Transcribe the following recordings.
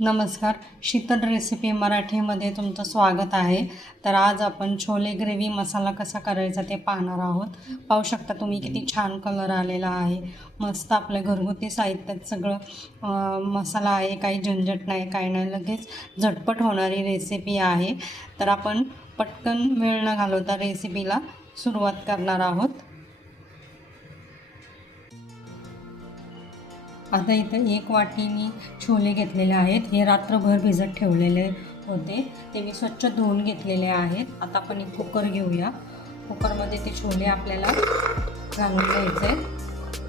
नमस्कार. शीतल रेसिपी मराठीमध्ये तुमचं स्वागत आहे. तर आज आपण छोले ग्रेव्ही मसाला कसा करायचा ते पाहणार आहोत. पाहू शकता तुम्ही किती छान कलर आलेला आहे. मस्त आपल्या घरगुती साहित्यात सगळं मसाला आहे. काही झंझट नाही काही नाही. लगेच झटपट होणारी रेसिपी आहे. तर आपण पटकन वेळ न घालवता रेसिपीला सुरुवात करणार आहोत. आता इथं एक वाटी मी छोले घेतलेले आहेत. हे रात्रभर भिजत ठेवलेले होते. ते मी स्वच्छ धुवून घेतलेले आहेत. आता आपण एक कुकर घेऊया. कुकरमध्ये ते छोले आपल्याला घालून घ्यायचे.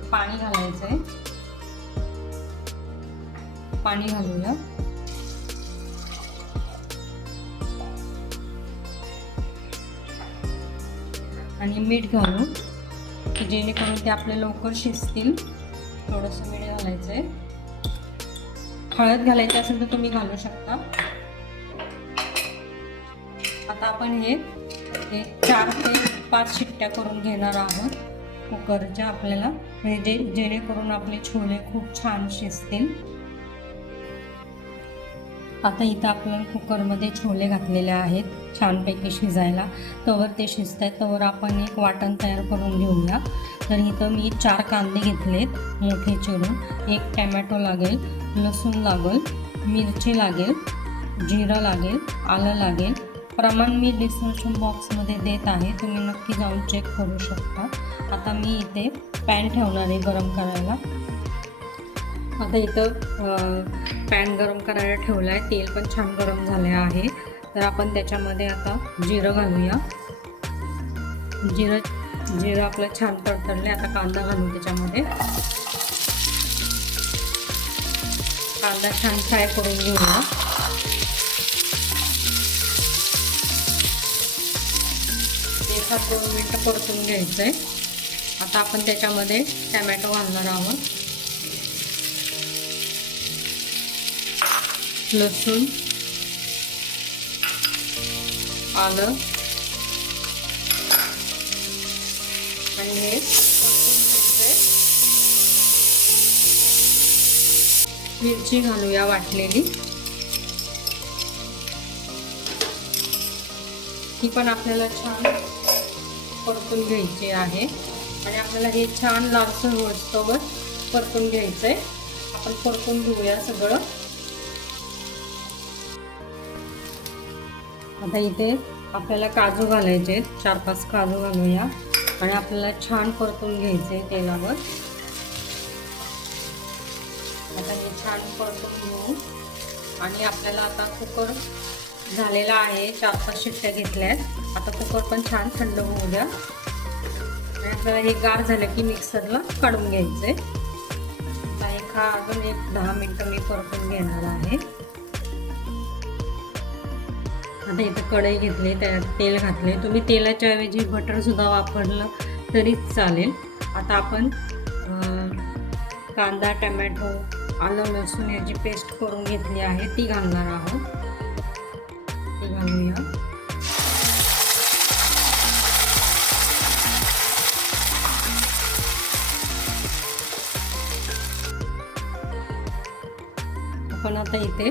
पाणी घालायचं. आहे पाणी घालूया. आणि मीठ घालू की जेणेकरून ते आपले लवकर शिजतील. थोडंसं मीठ घालायचं आहे हळद घालायची असेल तर तुम्ही घालू शकता. आता आपण हे चार ते पाच शिट्ट्या करून घेणार आहोत. कुकरच्या आपल्याला म्हणजे जेणेकरून आपले छोले खूप छान शिजतील. आता इथं आपल्याला कुकरमध्ये छोले घातलेले आहेत छानपैकी शिजायला. तवर ते शिजत आहेत तवर आपण एक वाटण तयार करून घेऊया. तर इथं मी चार कांदे घेतलेत मोठे चिरून. एक टॅमॅटो लागेल लसूण लागेल मिरची लागेल जिरं लागेल आलं लागेल. प्रमाण मी डिस्क्रिप्शन बॉक्समध्ये देत आहे तुम्ही नक्की जाऊन चेक करू शकता. आता मी इथे पॅन ठेवणार आहे गरम करायला. आता इथं पॅन गरम करायला ठेवला आहे तेल पण छान गरम झाले आहे. तर आपण त्याच्यामध्ये आता जिरं घालूया. जिरं जिरं आपलं छान तडतडले आता कांदा घालू त्याच्यामध्ये. कांदा छान फ्राय करून घेऊया. एखाद दोन मिनटं परतून घ्यायचं आहे आता आपण त्याच्यामध्ये टॅमॅटो घालणार आहोत. लसूण आलं आणि हे मिरची घालूया वाटलेली. ती पण आपल्याला छान परतून घ्यायची आहे. आणि आपल्याला हे छान लालसर होस्तोवर परतून घ्यायचं आहे आपण परतून घेऊया सगळं. आता इथे आपल्याला काजू घालायचे आहेत. चार पाच काजू घालूया. आणि आपल्याला छान परतून घ्यायचे तेलावर. आता हे छान परतून घेऊ. आणि आपल्याला आता कुकर झालेला आहे. चार पाच शिट्ट्या घेतल्या आहेत. आता कुकर पण छान थंड होऊ द्या. आणि आपल्याला हे गार झालं की मिक्सरला काढून घ्यायचं आहे आता एक हा अजून एक दहा मिनटं मी परतून घेणार आहे. आता इथं कढई घेतली त्यात तेल घातले. तुम्ही तेलाच्या ऐवजी बटरसुद्धा वापरलं तरीच चालेल. आता आपण कांदा टमॅटो आलं लसूण याची पेस्ट करून घेतली आहे. ती घालणार आहोत. ती घालूया. आपण आता इथे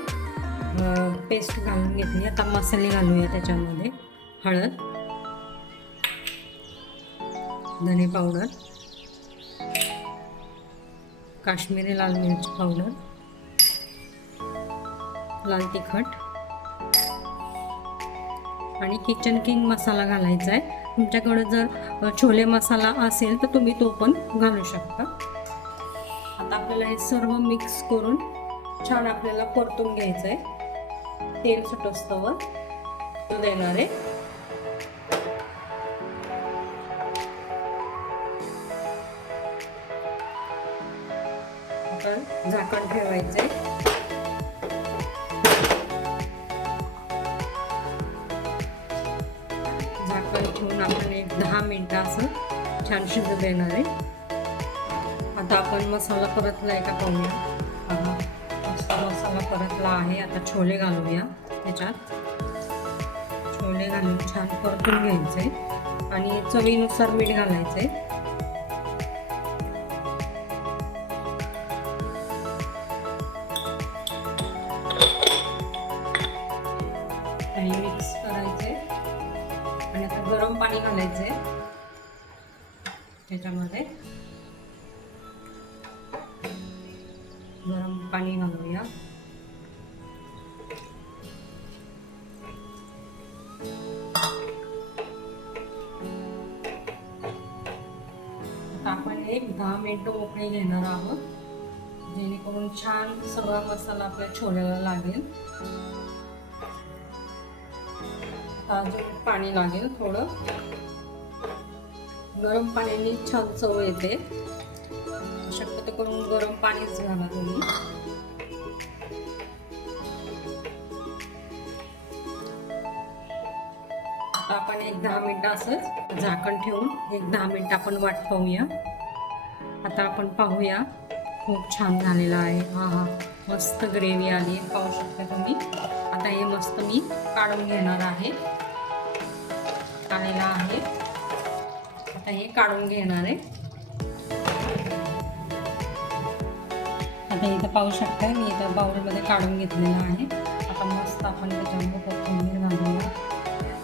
पेस्ट घालून घेतली आता मसाले घालूया त्याच्यामध्ये. हळद. धने पावडर. काश्मीरी लाल मिरची पावडर. लाल तिखट. आणि किचन किंग मसाला घालायचा आहे तुमच्याकडे जर छोले मसाला असेल तर तुम्ही तो पण घालू शकता. आता आपल्याला हे सर्व मिक्स करून छान आपल्याला परतून घ्यायचं आहे तेल सुटोस्तवर तो देणार आहे. आपण झाकण ठेवायचंय झाकण ठेवून आपण एक दहा मिनिटं असं छान शिजू देणार आहे. आता आपण मसाला परतलाय का पाहूया. परतला आहे. आता छोले घालूया त्याच्यात. छोले घालून छान परतून घ्यायचे. आणि चवीनुसार मीठ घालायचे. आणि मिक्स करायचे. आणि आता गरम पाणी घालायचे. त्याच्यामध्ये. गरम पाणी घालूया. एक दहा मिनिट मोकळी घेणार आहोत. जेणेकरून छान सगळा मसाला आपल्या छोल्याला लागेल. अजून पाणी लागेल थोडं. गरम पाण्याने छान चव येते. शक्यतो करून गरम पाणीच घाला तुम्ही. आपण एक दहा मिनिटं असंच झाकण ठेवून एक दहा मिनिटं आपण वाट पाहूया. आता आपण पाहूया. खूप छान झालेला आहे. हा हा. मस्त ग्रेव्ही आली आहे. पाहू शकता तुम्ही. आता हे मस्त मी काढून घेणार आहे. आलेला आहे. आता हे काढून घेणार आहे. आता इथं पाहू शकता मी इथं बाउलमध्ये काढून घेतलेलं आहे. आता मस्त आपण त्याच्यामध्ये कोथिंबीर घालूया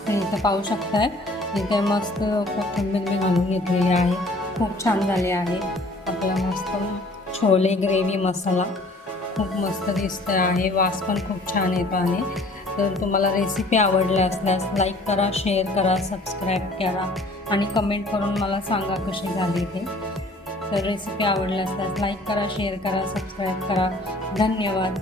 तर इथं पाहू शकताय इथे मस्त कोथिंबीर मी घालून घेतलेली आहे. खूप छान झाले आहे. आपला मस्त छोले ग्रेव्ही मसाला खूप मस्त दिसतं आहे. वास पण खूप छान येतो आहे तर तुम्हाला रेसिपी आवडल्या असल्यास लाईक करा शेअर करा सबस्क्राईब करा आणि कमेंट करून मला सांगा कशी झाली ते. तर रेसिपी आवडल्या असल्यास लाईक करा शेअर करा सबस्क्राईब करा. धन्यवाद.